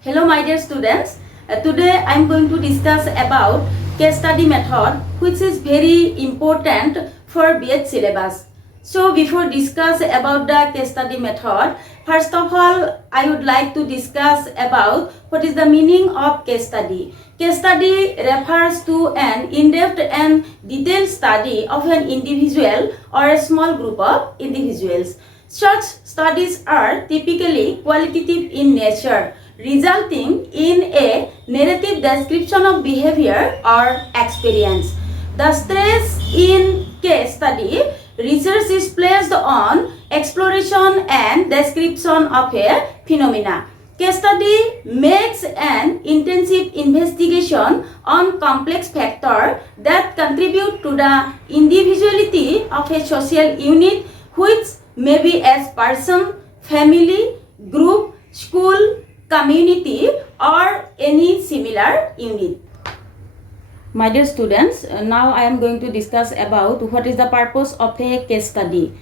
Hello my dear students. Today I am going to discuss about case study method which is very important for B.Ed syllabus. So before discuss about the case study method, first of all I would like to discuss about what is the meaning of case study. Case study refers to an in-depth and detailed study of an individual or a small group of individuals. Such studies are typically qualitative in nature, resulting in a narrative description of behavior or experience. The stress in case study research is placed on exploration and description of a phenomena. Case study makes an intensive investigation on complex factors that contribute to the individuality of a social unit, which may be as person, family, group, school, community, or any similar unit. My dear students, now I am going to discuss about what is the purpose of a case study.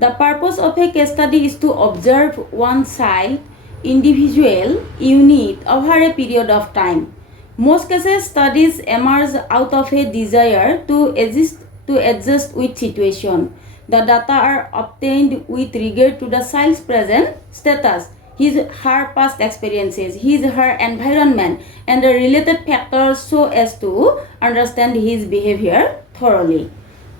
The purpose of a case study is to observe one child, individual, unit over a period of time. Most cases studies emerge out of a desire to adjust with situation. The data are obtained with regard to the child's present status, her past experiences, her environment, and the related factors so as to understand his behavior thoroughly.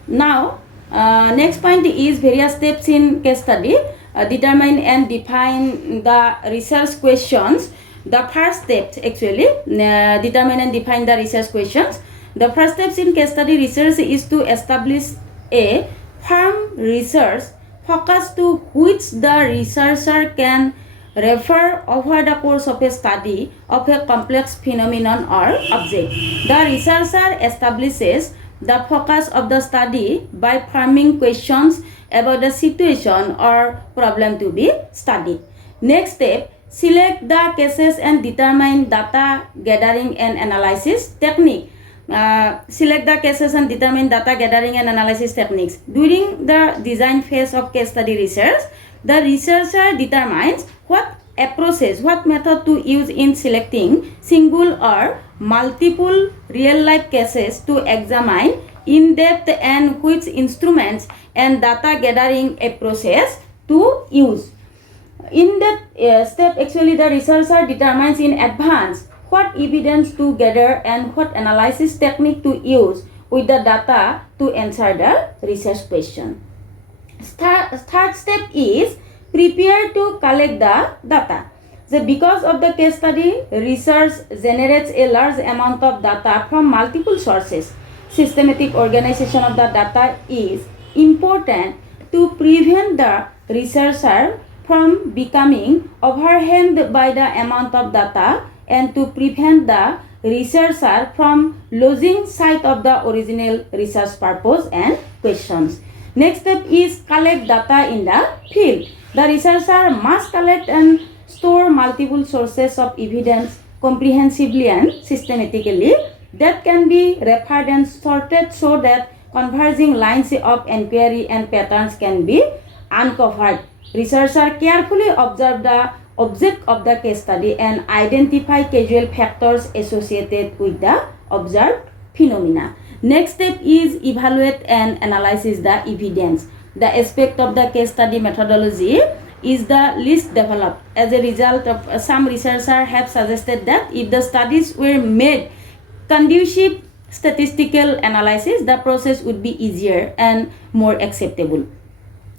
Now, next point is various steps in case study. Determine and define the research questions. The first step actually, determine and define the research questions. The first steps in case study research is to establish a firm research focus to which the researcher can refer over the course of a study of a complex phenomenon or object. The researcher establishes the focus of the study by framing questions about the situation or problem to be studied. Next step, select the cases and determine data gathering and analysis technique. Select the cases and determine data gathering and analysis techniques. During the design phase of case study research, the researcher determines what approaches, what method to use in selecting single or multiple real-life cases to examine in depth and which instruments and data gathering approaches to use. In that step, actually the researcher determines in advance what evidence to gather and what analysis technique to use with the data to answer the research question. Third step is prepare to collect the data. So because of the case study, research generates a large amount of data from multiple sources. Systematic organization of the data is important to prevent the researcher from becoming overwhelmed by the amount of data and to prevent the researcher from losing sight of the original research purpose and questions. Next step is collect data in the field. The researcher must collect and store multiple sources of evidence comprehensively and systematically that can be referred and sorted so that converging lines of inquiry and patterns can be uncovered. Researcher carefully observe the object of the case study and identify causal factors associated with the observed phenomena. Next step is evaluate and analyze the evidence. The aspect of the case study methodology is the least developed. As a result of some researchers have suggested that if the studies were made conducive statistical analysis, the process would be easier and more acceptable.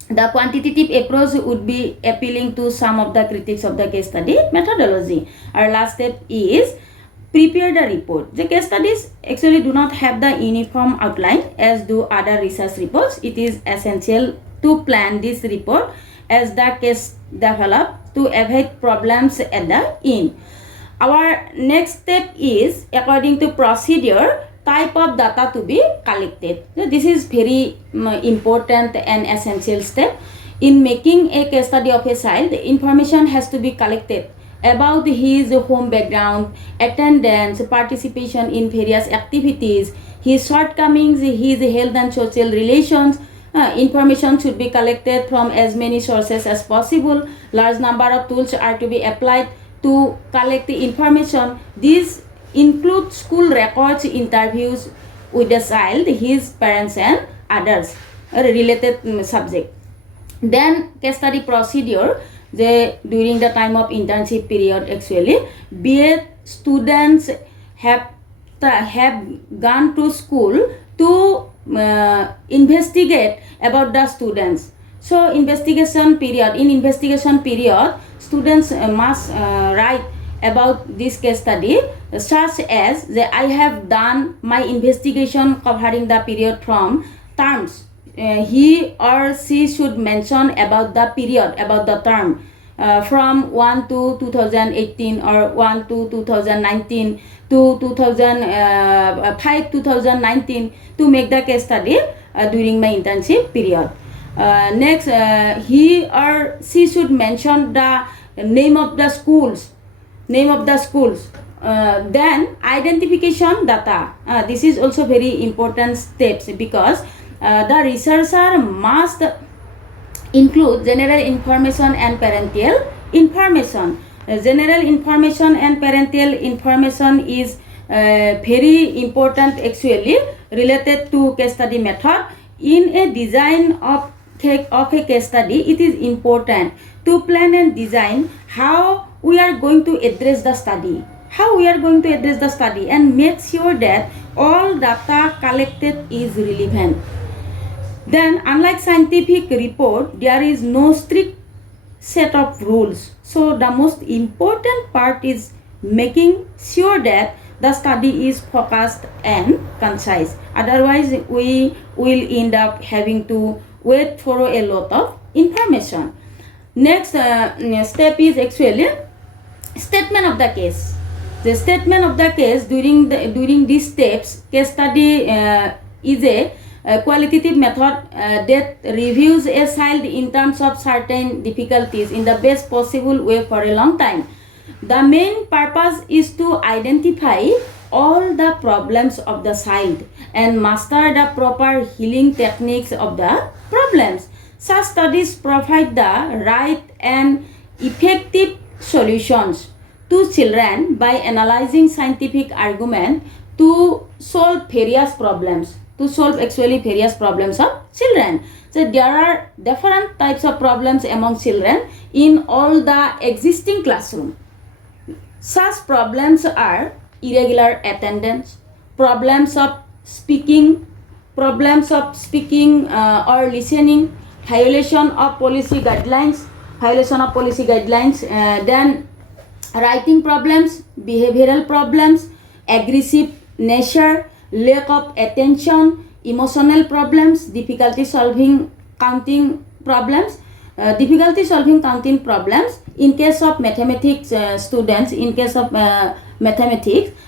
The quantitative approach would be appealing to some of the critics of the case study methodology. Our last step is prepare the report. The case studies actually do not have the uniform outline as do other research reports. It is essential to plan this report as the case develops to avoid problems at the end. Our next step is, according to procedure, type of data to be collected. So this is very important and essential step. In making a case study of a child, the information has to be collected about his home background, attendance, participation in various activities, his shortcomings, his health and social relations. Information should be collected from as many sources as possible. Large number of tools are to be applied to collect the information. These include school records, interviews with the child, his parents and others related subject. Then case study procedure, during the time of internship period actually, B.Ed students have gone to school to investigate about the students. So in investigation period, students must write about this case study, such as I have done my investigation covering the period from terms. He or she should mention about the period, about the term, from 1 to 2018 or 1 to 2019 to 2005 2019 to make the case study during my internship period. Next, he or she should mention the name of the schools. Then identification data. This is also very important steps, because the researcher must include general information and parental information. General information and parental information is very important actually related to case study method. In a design of a case study, it is important to plan and design how we are going to address the study, and make sure that all data collected is relevant. Then, unlike scientific report, there is no strict set of rules. So the most important part is making sure that the study is focused and concise. Otherwise, we will end up having to wait for a lot of information. Next step is actually statement of the case. The statement of the case during these steps, case study is a qualitative method that reviews a child in terms of certain difficulties in the best possible way for a long time. The main purpose is to identify all the problems of the child and master the proper healing techniques of the problems. Such studies provide the right and effective solutions to children by analyzing scientific argument to solve various problems. Various problems of children. So there are different types of problems among children in all the existing classroom. Such problems are irregular attendance, problems of speaking or listening, violation of policy guidelines, then writing problems, behavioral problems, aggressive nature, lack of attention, emotional problems, difficulty solving counting problems. In case of mathematics students,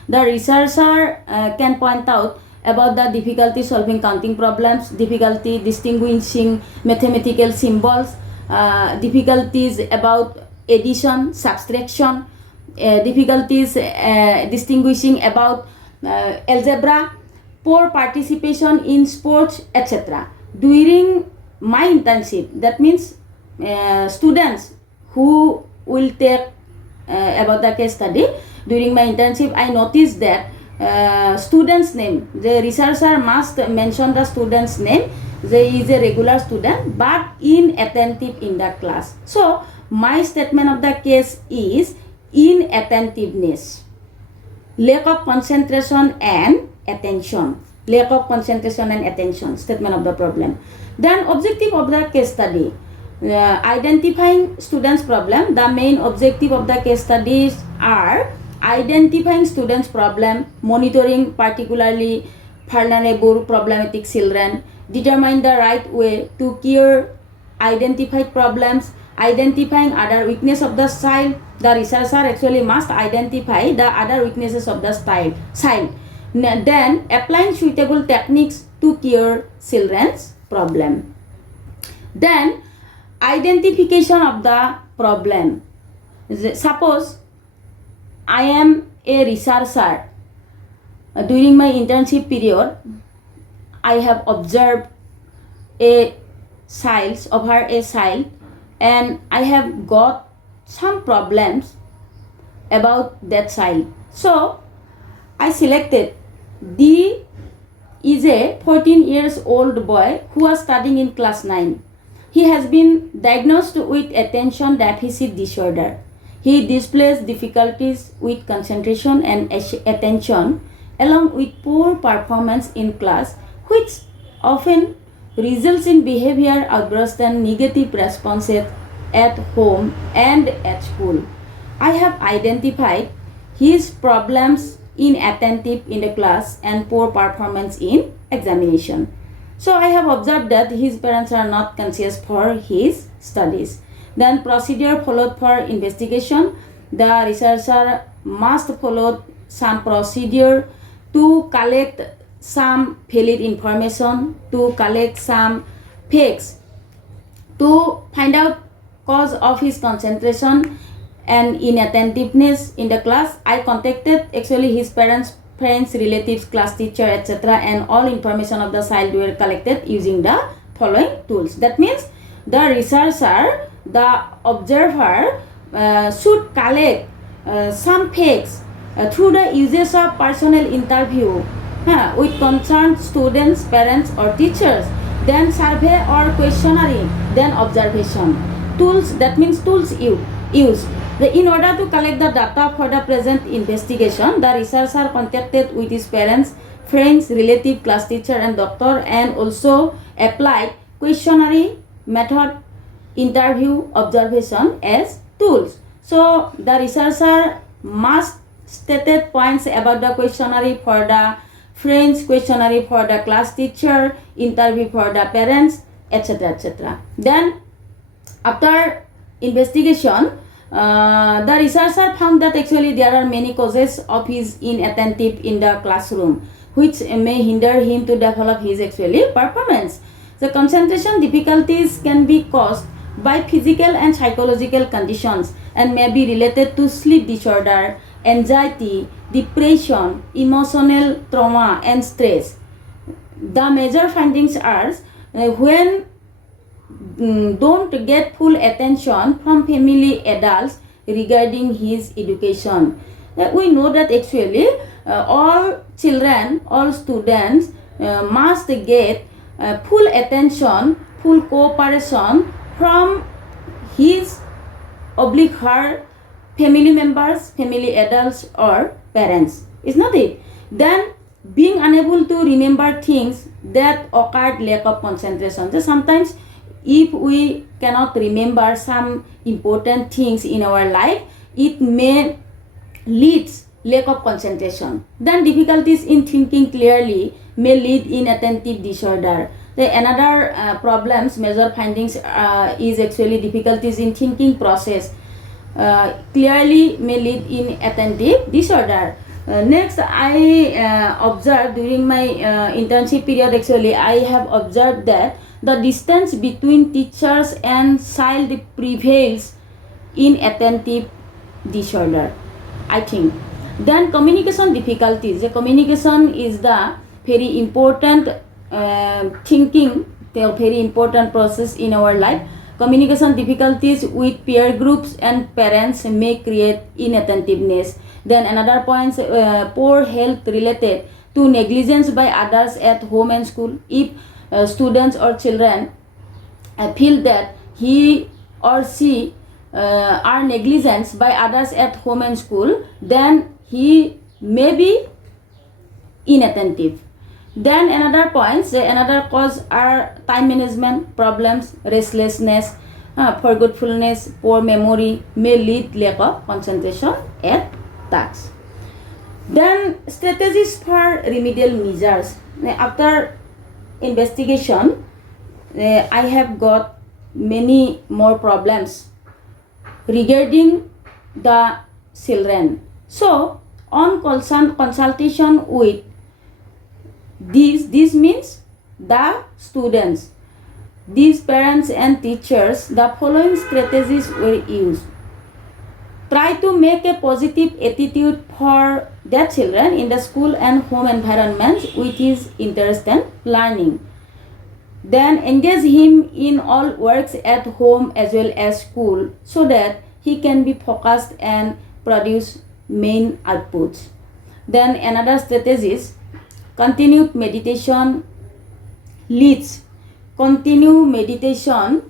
the researcher can point out about the difficulty solving counting problems, difficulty distinguishing mathematical symbols, difficulties about addition, subtraction, difficulties distinguishing about algebra, poor participation in sports, etc. During my internship, that means students who will take about the case study, during my internship, I noticed that student's name, the researcher must mention the student's name. They is a regular student but inattentive in the class. So my statement of the case is inattentiveness, lack of concentration and attention. Statement of the problem. Then objective of the case study, identifying students' problem. The main objective of the case studies are identifying students' problem, monitoring particularly vulnerable problematic children, determine the right way to cure identified problems, identifying other weakness of the child. The researcher actually must identify the other weaknesses of the child. Then applying suitable techniques to cure children's problem. Then identification of the problem. Suppose I am a researcher. During my internship period, I have observed a child, and I have got some problems about that child. So I selected D is a 14 years old boy who was studying in class 9. He has been diagnosed with attention deficit disorder. He displays difficulties with concentration and attention along with poor performance in class, which often results in behavior outbursts and negative responses at home and at school. I have identified his problems inattentive in the class and poor performance in examination. So I have observed that his parents are not conscious for his studies. Then procedure followed for investigation. The researcher must follow some procedure to collect some valid information, to collect some facts, to find out cause of his concentration and inattentiveness in the class. I contacted actually his parents, friends, relatives, class teacher, etc. and all information of the child were collected using the following tools. That means the researcher, the observer should collect some facts through the uses of personal interview with concerned students, parents or teachers, then survey or questionnaire, then observation. Tools, that means tools used. In order to collect the data for the present investigation, the researcher contacted with his parents, friends, relative, class teacher and doctor, and also applied questionnaire, method, interview, observation as tools. So the researcher must stated points about the questionnaire for the friends, questionnaire for the class teacher, interview for the parents, etc. etc. Then after investigation, the researcher found that actually there are many causes of his inattentive in the classroom, which may hinder him to develop his actually performance. The concentration difficulties can be caused by physical and psychological conditions and may be related to sleep disorder, anxiety, depression, emotional trauma and stress. The major findings are when don't get full attention from family adults regarding his education. We know that actually all children, all students must get full attention, full cooperation from his oblique her family members, family adults or parents. Is not it? Then being unable to remember things that occurred lack of concentration. So sometimes if we cannot remember some important things in our life, it may lead lack of concentration. Then difficulties in thinking clearly may lead inattentive disorder. Another problems, major findings is actually difficulties in thinking process. Clearly may lead inattentive disorder. Next, I observed during my internship period, actually I have observed that the distance between teachers and child prevails in attentive disorder, I think. Then communication difficulties. The communication is the very important thinking, the very important process in our life. Communication difficulties with peer groups and parents may create inattentiveness. Then another point, poor health related to negligence by others at home and school. If students or children feel that he or she are negligent by others at home and school, then he may be inattentive. Then another point, another cause are time management problems, restlessness, forgetfulness, poor memory may lead lack of concentration at tasks. Then strategies for remedial measures. After investigation, I have got many more problems regarding the children. So on consultation with this means the students, these parents and teachers, the following strategies were used. Try to make a positive attitude for their children in the school and home environment with his interest and learning. Then engage him in all works at home as well as school so that he can be focused and produce main outputs. Then another strategy is continued meditation leads. Continue meditation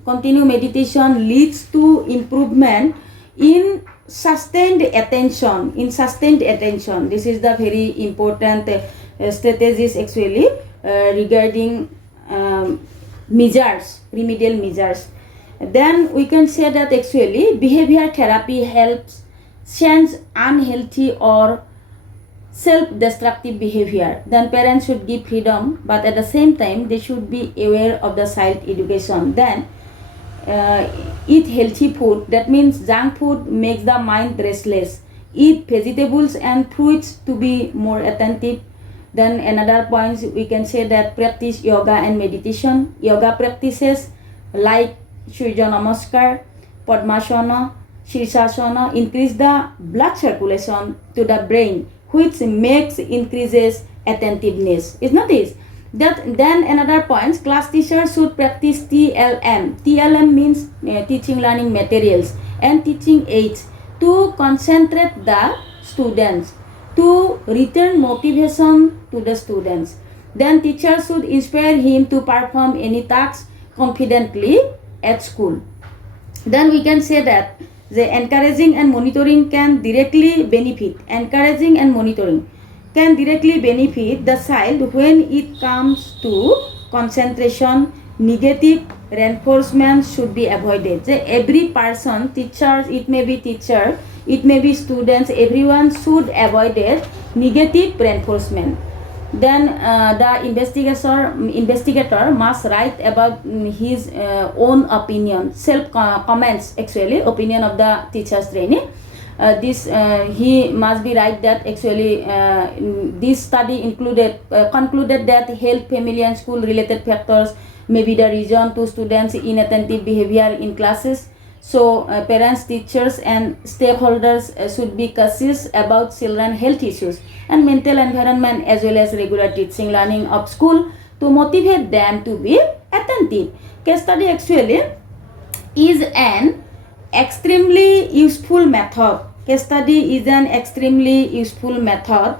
leads to improvement in sustained attention. This is the very important strategies actually regarding remedial measures. Then we can say that actually behavior therapy helps change unhealthy or self-destructive behavior. Then parents should give freedom, but at the same time they should be aware of the child education. Then eat healthy food. That means junk food makes the mind restless. Eat vegetables and fruits to be more attentive. Then another point we can say that practice yoga and meditation. Yoga practices like Surya Namaskar, Padmasana, Shirsasana increase the blood circulation to the brain, which increases attentiveness. Is not this? Then another point, class teachers should practice TLM. TLM means teaching learning materials and teaching aids to concentrate the students, to return motivation to the students. Then teachers should inspire him to perform any task confidently at school. Then we can say that the encouraging and monitoring can directly benefit. Encouraging and monitoring can directly benefit the child when it comes to concentration. Negative reinforcement should be avoided. So every person, teachers, it may be teacher, it may be students, everyone should avoid negative reinforcement. Then the investigator must write about his own opinion, self comments actually, opinion of the teacher's trainee. He must be right that actually this study concluded that health, family and school related factors may be the reason to students inattentive behavior in classes. So parents, teachers and stakeholders should be cautious about children health issues and mental environment, as well as regular teaching learning of school to motivate them to be attentive. Case study actually is an extremely useful method. Case study is an extremely useful method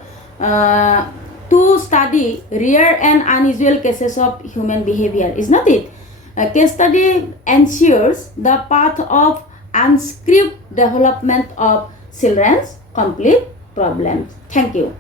to study rare and unusual cases of human behavior. Is not it? A case study ensures the path of unscripted development of children's complete problems. Thank you.